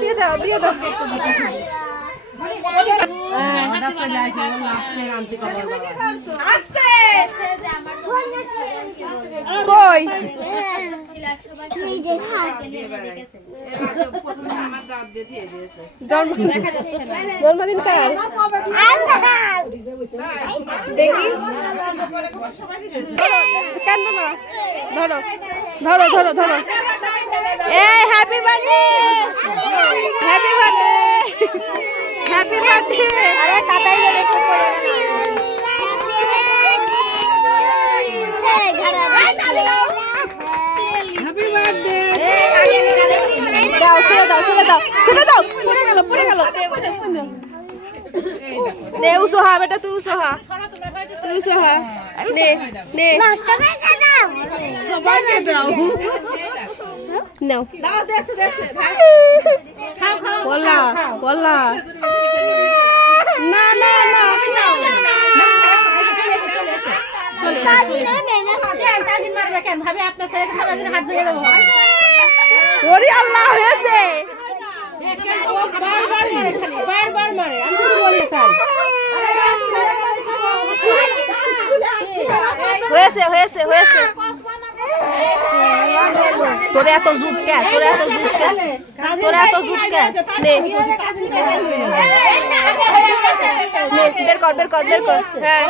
দিয়ে দাও দিয়ে দাও আস্তে কই জন্মদিন কার দেখি কেন না ধরো ধরো ধরো ধরো এই happy birthday happy birthday happy birthday আরে কাটাই গেল একটু পড়ে হ্যাপি বার্থডে দাও ছেড়ে দাও ছেড়ে দাও ছেড়ে দাও পড়ে গেল পড়ে গেল নে উসোহা বেটা তুই উসোহা তুই উসোহা নে নে সবাইকে দাও নাও দাও দেশে দেশে খাও খাও বলা বলা না না না ওরে আল্লাহ হয়েছে হয়েছে হয়েছে হয়েছে তোরে এত জুত কে তোরে এত জুত কে তোরে এত জুত কে নে বের কর বের কর বের কর হ্যাঁ